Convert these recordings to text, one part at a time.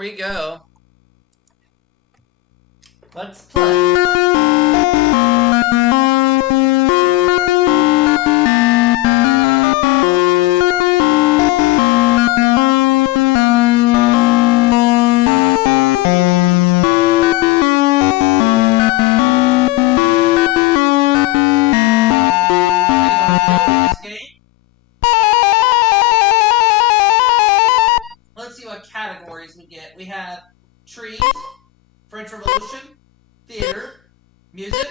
we go. Let's play. Let's see what categories we get. We have trees, French Revolution, theater, music,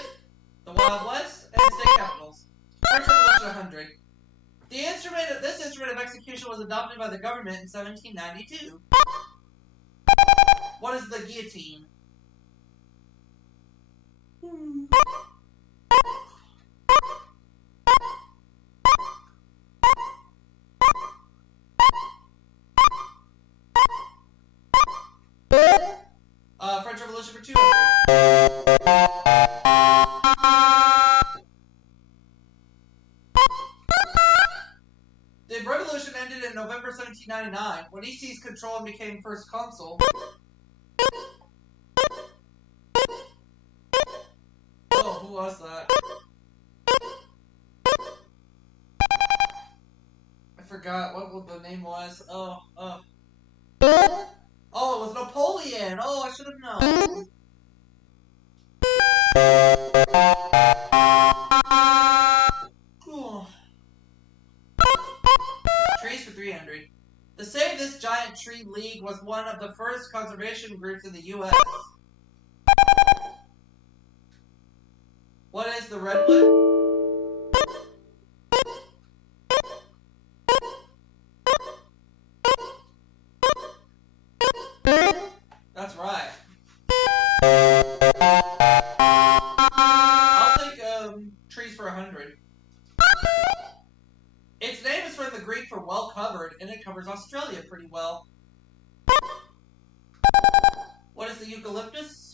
the Wild West, and state capitals. French Revolution 100. This instrument of execution was adopted by the government in 1792. What is the guillotine? French Revolution for 200. The revolution ended in November 1799 when he seized control and became first consul. Oh, who was that? I forgot what the name was. Oh, it was Napoleon! Oh, I should have known. Trees for 300. The Save This Giant Tree League was one of the first conservation groups in the U.S. What is the redwood? That's right. I'll take trees for 100. Its name is from the Greek for well covered, and it covers Australia pretty well. What is the eucalyptus?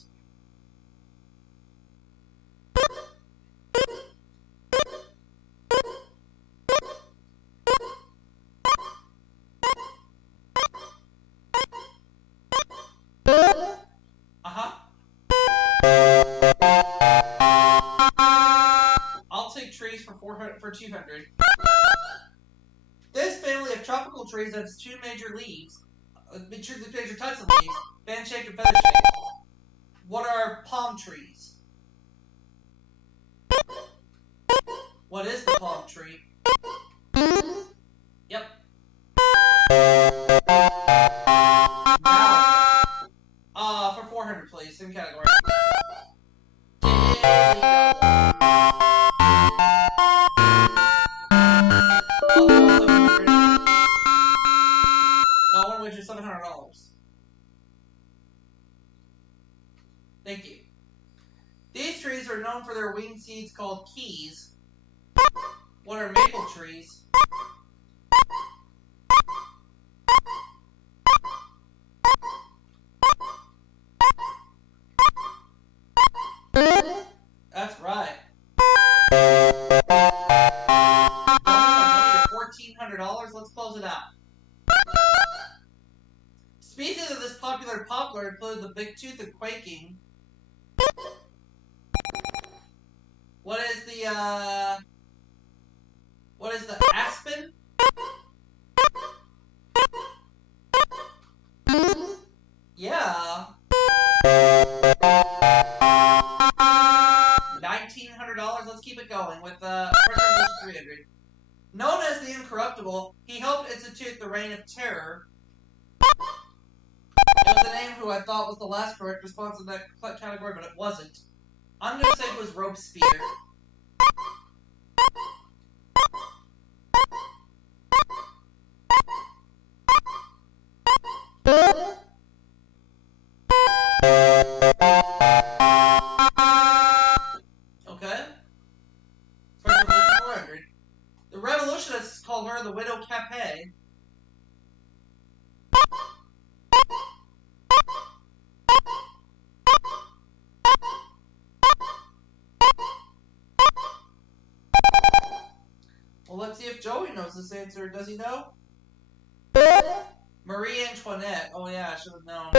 I'll take trees for 200. This family of tropical trees has two major major types of leaves, fan-shaped and feather-shaped. What are palm trees? What is the palm tree? Yep. Now, for 400, please, same category. No one wins $700. Thank you. These trees are known for their winged seeds called keys. What are maple trees? That's right. $1,400. Let's close it out. Species of this popular poplar include the big-toothed and quaking. What is the aspen? Yeah. $1,900. Let's keep it going with French Revolution 300. Known as the Incorruptible, he helped institute the Reign of Terror. It was a name who I thought was the last correct response in that category, but it wasn't. I'm going to say it was Robespierre. Okay. French Revolution 400. The revolutionists called her the Widow Capet. Well, let's see if Joey knows this answer. Does he know? Marie Antoinette. Oh yeah, I should have known.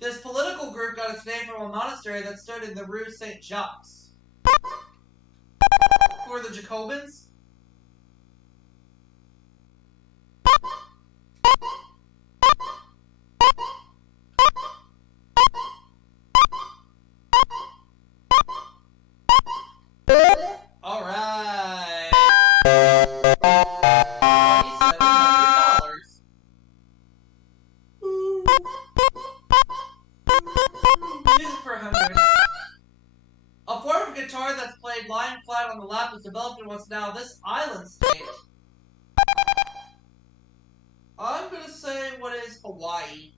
This political group got its name from a monastery that stood in the Rue Saint Jacques. Who are the Jacobins? Alright. $2,700. Music for 100. A form of guitar that's played lying flat on the lap was developed in what's now this island state. I'm gonna say what is Hawaii.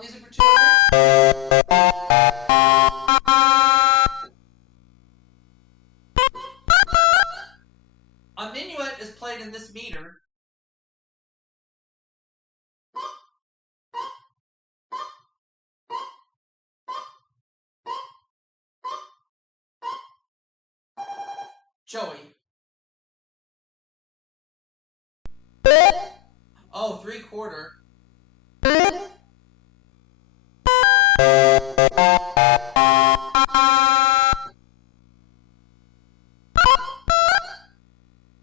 Music for 200. A minuet is played in this meter. Joey. Oh, 3/4.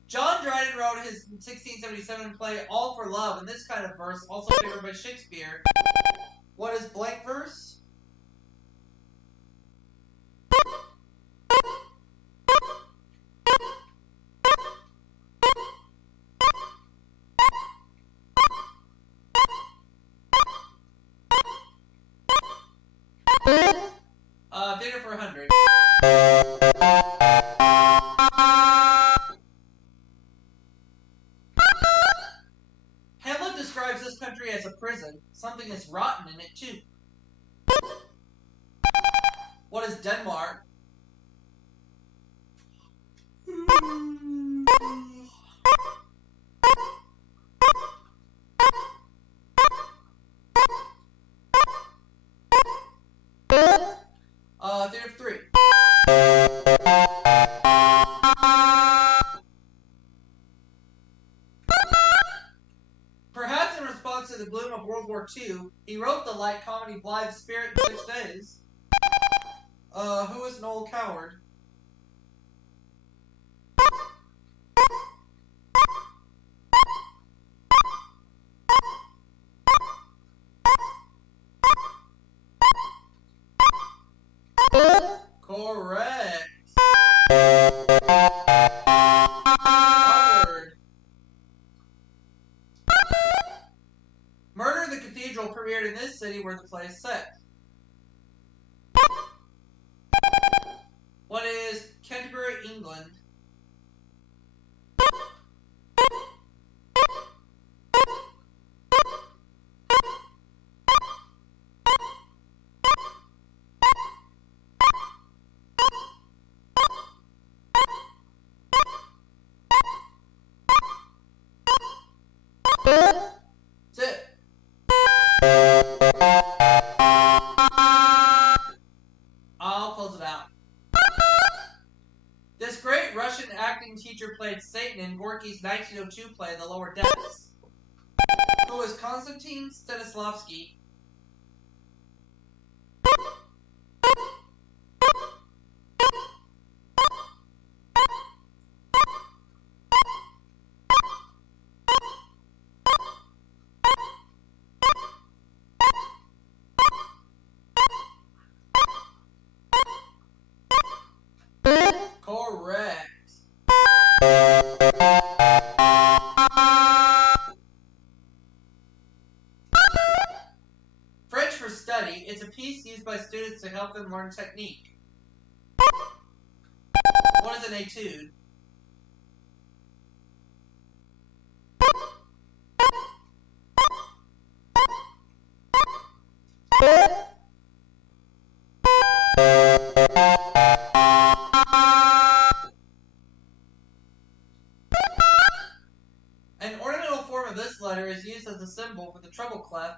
John Dryden wrote his 1677 play All for Love in this kind of verse, also favored by Shakespeare. What is blank verse? Theater for 100. Hamlet describes this country as a prison. Something is rotten in it, too. What is Denmark? Theater for 3. Perhaps in response to the gloom of World War II, he wrote the light comedy Blithe Spirit in 6 days. Who is Noel Coward? Correct. Onward. Murder in the Cathedral premiered in this city where the play is set. What is Canterbury, England? That's it. I'll close it out. This great Russian acting teacher played Satan in Gorky's 1902 play The Lower Decks. Who is Konstantin Stanislavski? Correct. French for study. It's a piece used by students to help them learn technique. What is an etude? letter is used as a symbol for the treble clef?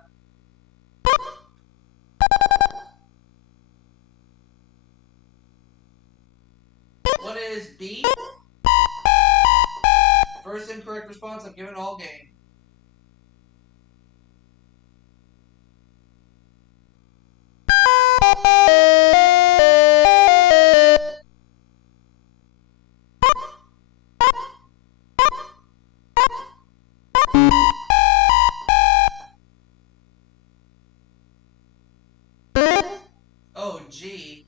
What is B? First incorrect response, I'm giving all game. Oh, G.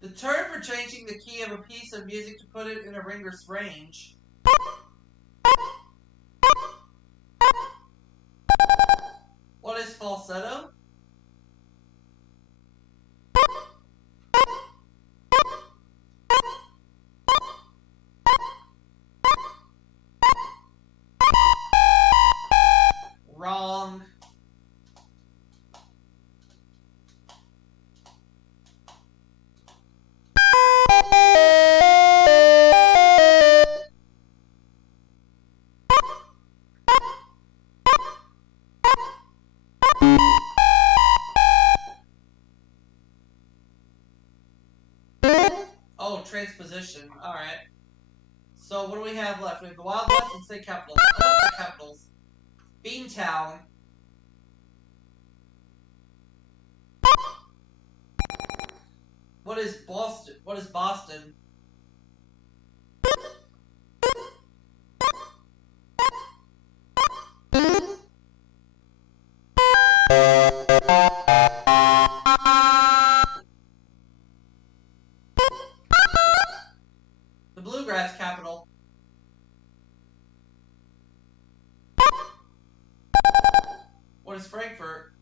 The term for changing the key of a piece of music to put it in a ringer's range. What is falsetto? Wrong. Oh, transposition. Alright. So what do we have left? We have the Wild West and state capitals. I love the capitals. Beantown. What is Boston? What is Boston? The Bluegrass capital. What is Frankfurt?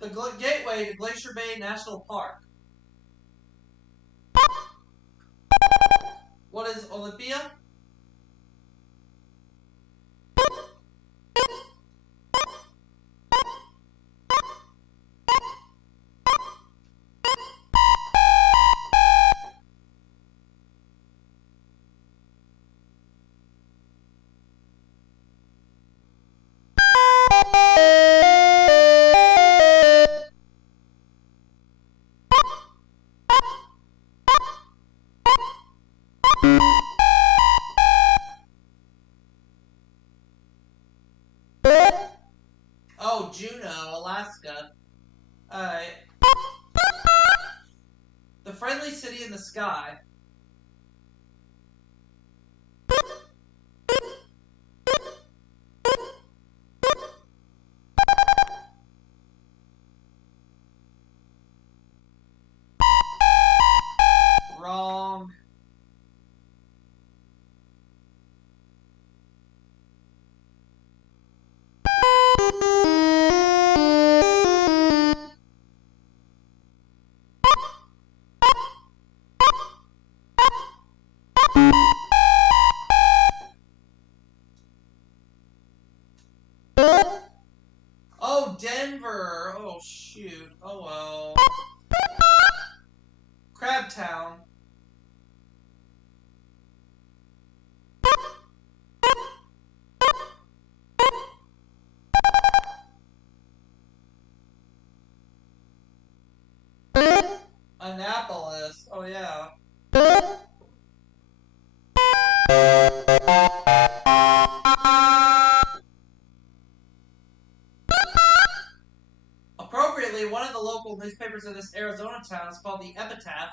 The gateway to Glacier Bay National Park. What is Olympia? Oh, Juneau, Alaska. Alright. The Friendly City in the Sky. Wrong. Oh, Denver. Oh, shoot. Oh, well. Crabtown. Annapolis. Oh, yeah. Appropriately, one of the local newspapers in this Arizona town is called the Epitaph.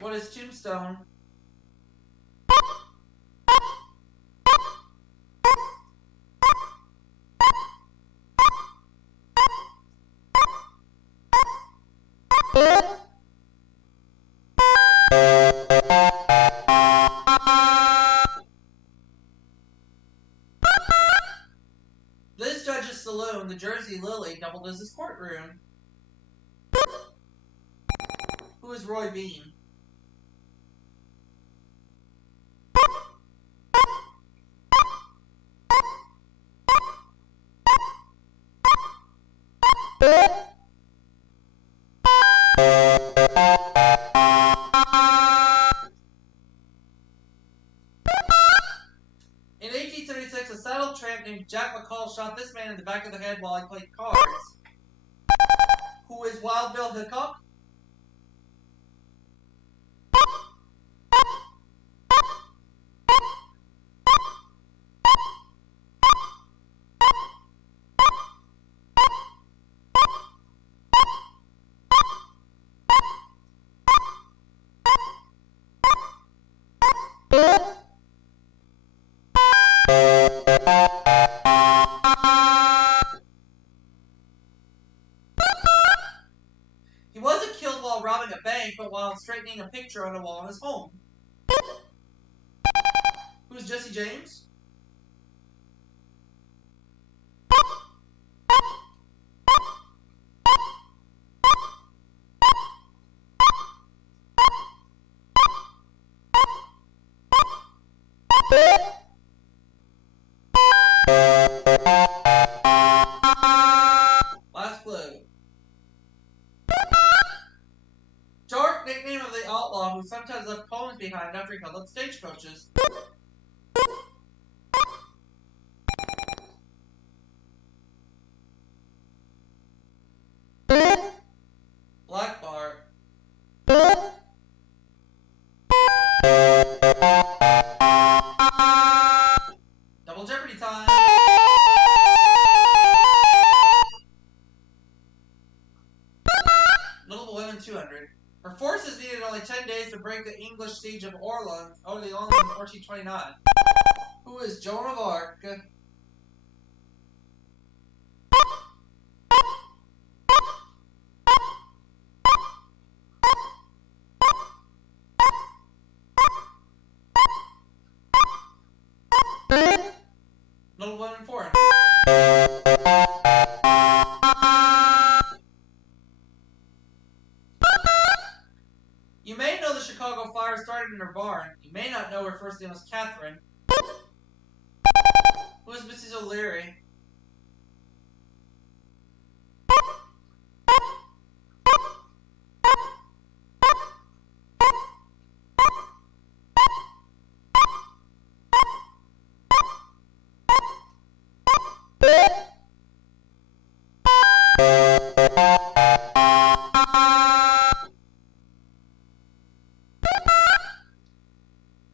What is Tombstone? This judge's saloon, the Jersey Lily, doubled as his courtroom? Who is Roy Bean? In 1836, a saddle tramp named Jack McCall shot this man in the back of the head while he played cards. Who is Wild Bill Hickok? He wasn't killed while robbing a bank, but while straightening a picture on a wall in his home. Who's Jesse James? Last clue. Dark nickname of the outlaw who sometimes left poems behind after he held up stagecoaches. Black Bart. Double Jeopardy time. Notable women 200. Her forces needed only 10 days to break the English siege of Orleans in 1429. Who is Joan of Arc? Notable women 400. You may know the Chicago fire started in her barn. You may not know her first name was Catherine. Who is Mrs. O'Leary?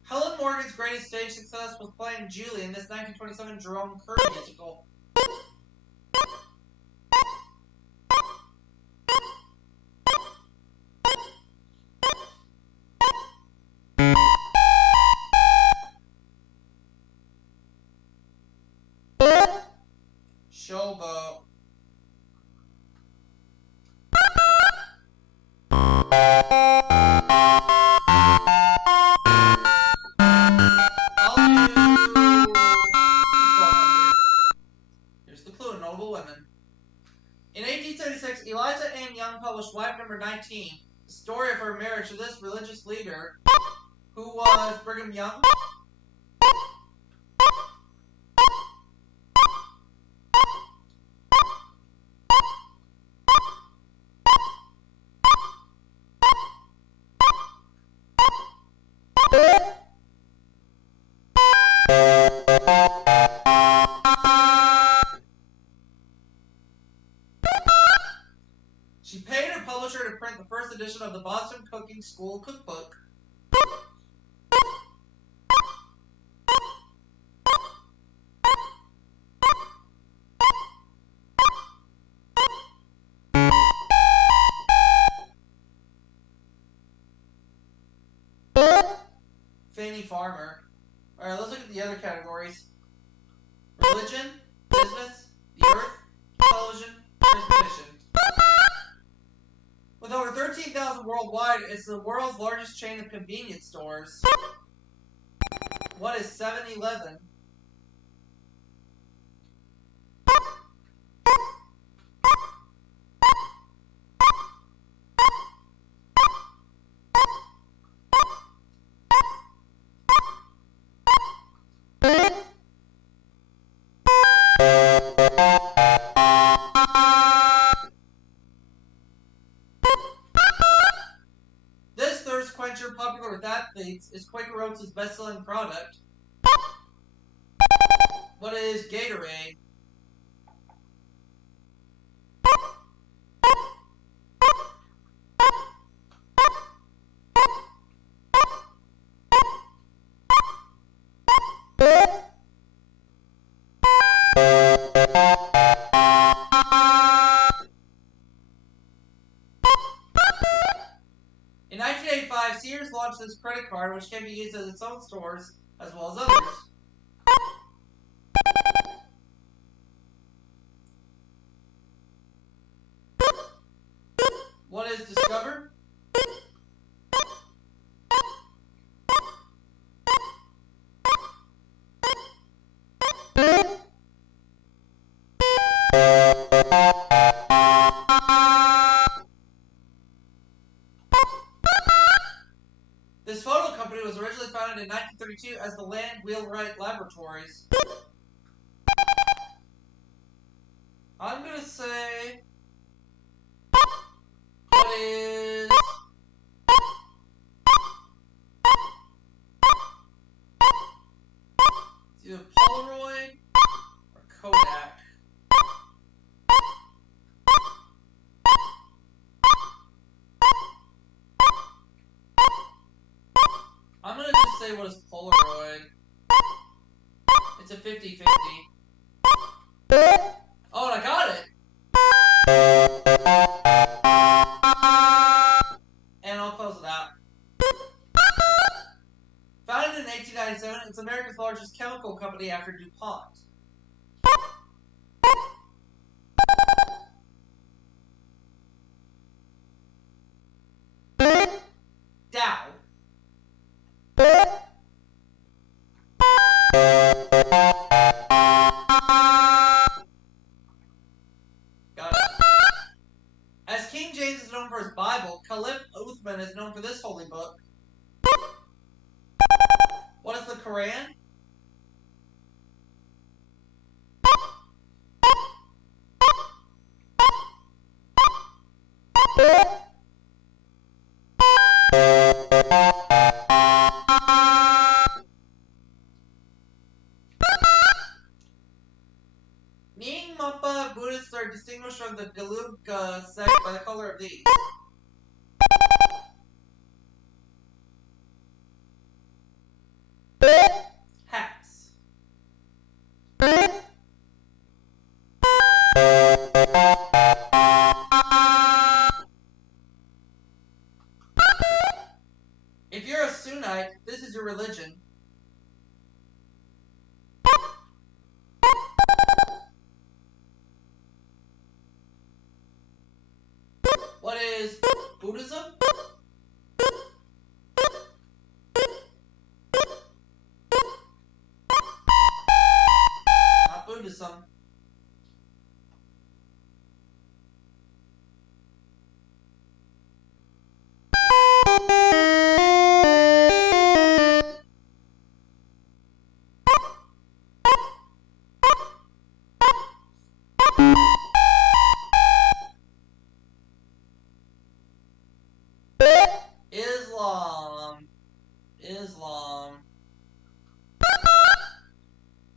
Helen Morgan's greatest stage success was playing Julie in this 1927 Jerome Curry musical. Showboat. Here's the clue, notable women. In 1876, Eliza Ann Young published Wife Number 19, the story of her marriage to this religious leader, who was Brigham Young. She paid her publisher to print the first edition of the Boston Cooking School Cookbook. Fannie Farmer. Alright, let's look at the other categories. Religion, business, the earth, television, transportation. With over 13,000 worldwide, it's the world's largest chain of convenience stores. What is 7-Eleven? athletes is Quaker Oats' best-selling product? What is Gatorade? In 1985, Sears launched this credit card, which can be used at its own stores as well as others. What is Discover? This photo company was originally founded in 1932 as the Land Wheelwright Laboratories. I'm gonna say, what is it's either Polaroid or Kodak. I'm gonna just say what is Polaroid. It's a 50-50. Oh, and I got it! And I'll close it out. Founded in 1897, it's America's largest chemical company after DuPont. Dow. Got it. As King James is known for his Bible, Caliph Uthman is known for this holy book. What is the Quran? Nyingma Buddhists are distinguished from the Gelugpa sect by the color of these. Hats. If you're a Sunnite, this is your religion. What is Buddhism? Not Buddhism. Islam.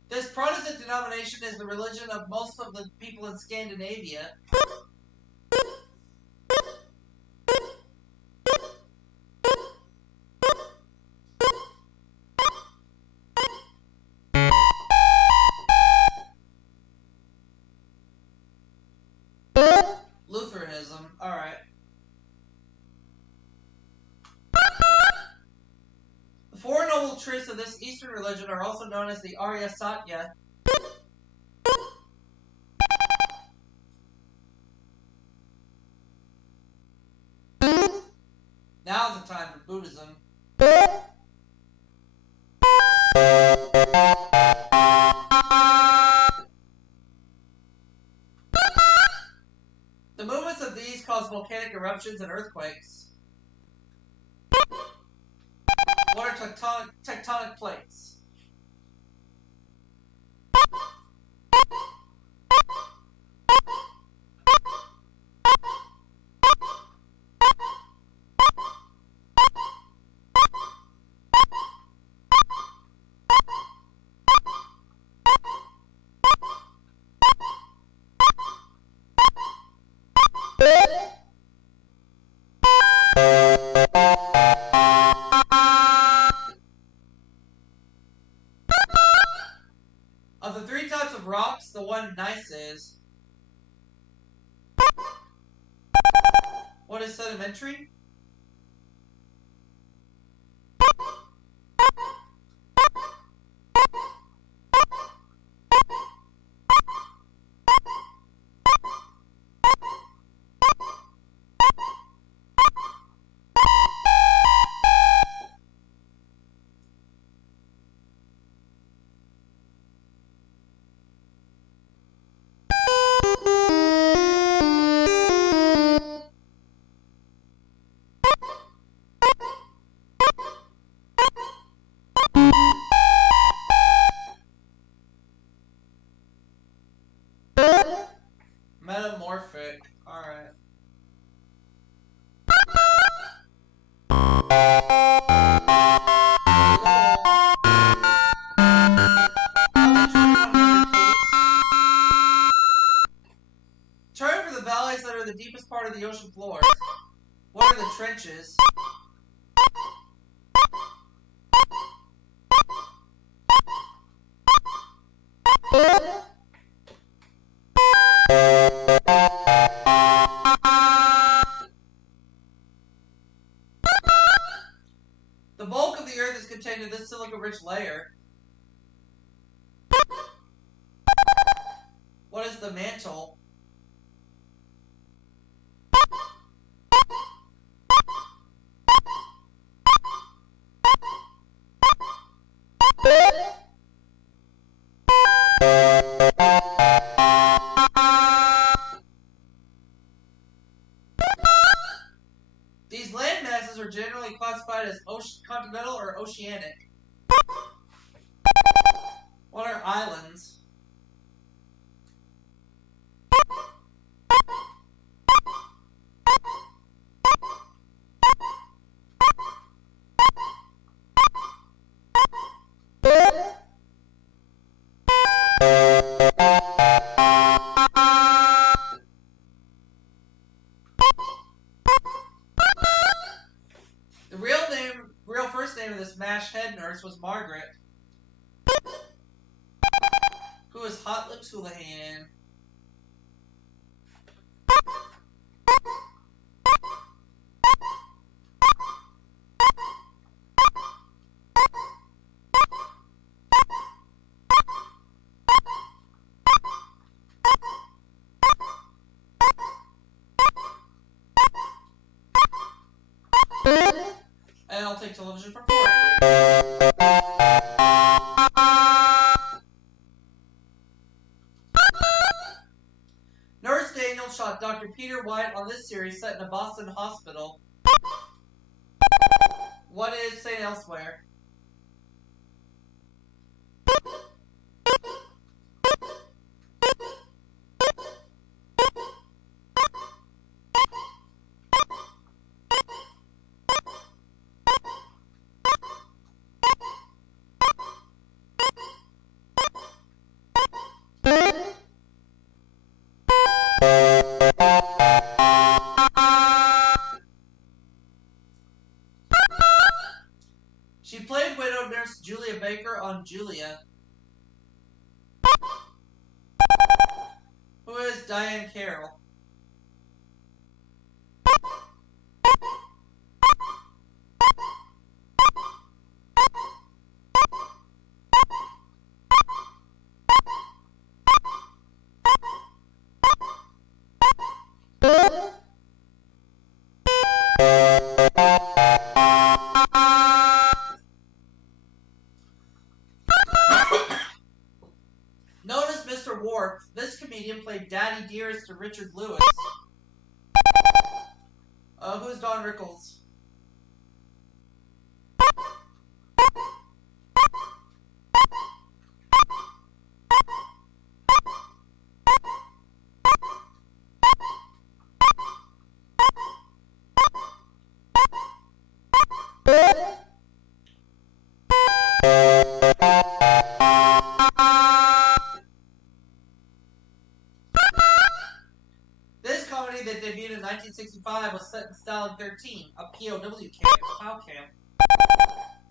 This Protestant denomination is the religion of most of the people in Scandinavia. Lutheranism. Alright. The Four Noble Truths of this Eastern religion are also known as the Arya Satya. Now's the time for Buddhism. The movements of these cause volcanic eruptions and earthquakes. What are tectonic plates? Of the three types of rocks, the one gneiss is. What is sedimentary? Metamorphic. Alright. Turn for the valleys that are the deepest part of the ocean floor. What are the trenches? The bulk of the Earth is contained in this silica-rich layer. What is the mantle? These land masses are generally classified as continental or oceanic. What are islands? The real first name of this MASH head nurse was Margaret. Who is Hot Lips Houlihan? And I'll take television for 400. Nurse Daniel shot Dr. Peter White on this series set in a Boston hospital. What is St. Elsewhere? She played widow nurse Julia Baker on Julia. Who is Diane Carroll? Known as Mr. Warp, this comedian played Daddy Dearest to Richard Lewis. Who's Don Rickles? This comedy that debuted 1965 was set in Stalin 13, a POW camp. How camp?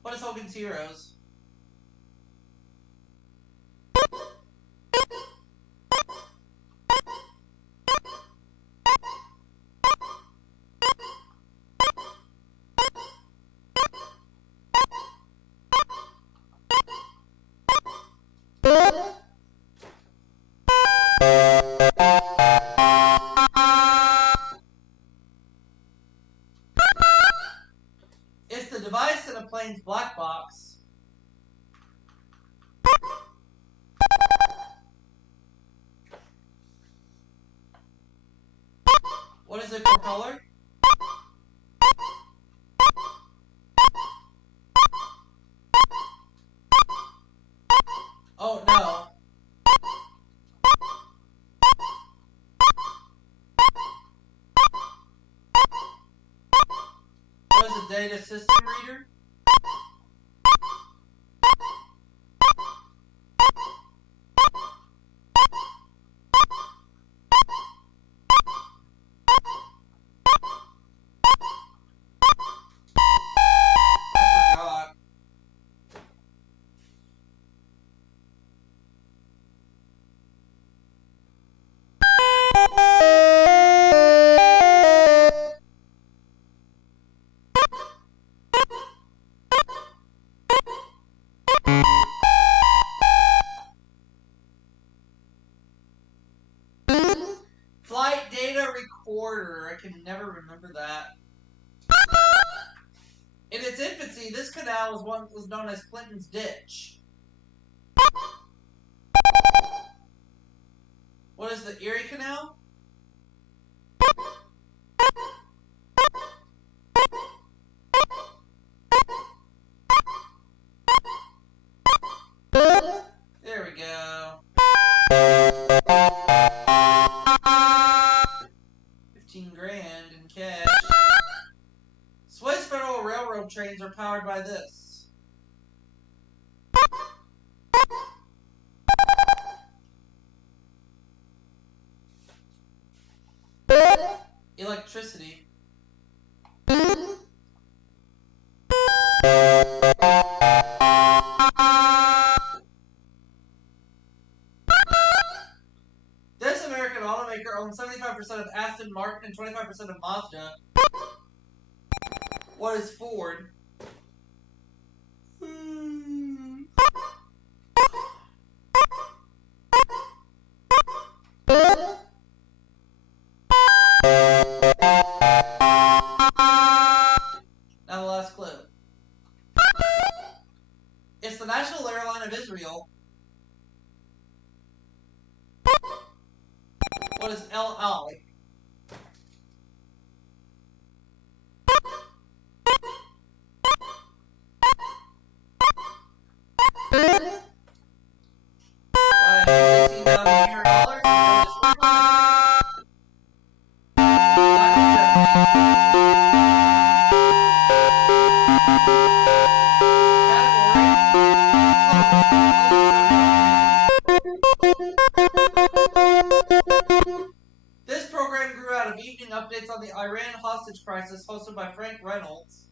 What is Hogan's Heroes? It's the device in a plane's black box. What is a propeller? Oh no. What is a data system reader? I forgot. Flight data recorder. I can never remember that. In its infancy, this canal was known as Clinton's Ditch. What is the Erie Canal? There we go. 15 grand in cash. Swiss Federal Railroad trains are powered by this. Electricity. This American automaker owns 75% of Aston Martin and 25% of Mazda. What is Ford? Now the last clue. It's the national airline of Israel. What is El Al? This program grew out of evening updates on the Iran hostage crisis hosted by Frank Reynolds.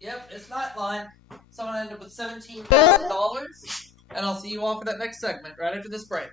Yep, it's Nightline. Someone ended up with $17,000. And I'll see you all for that next segment right after this break.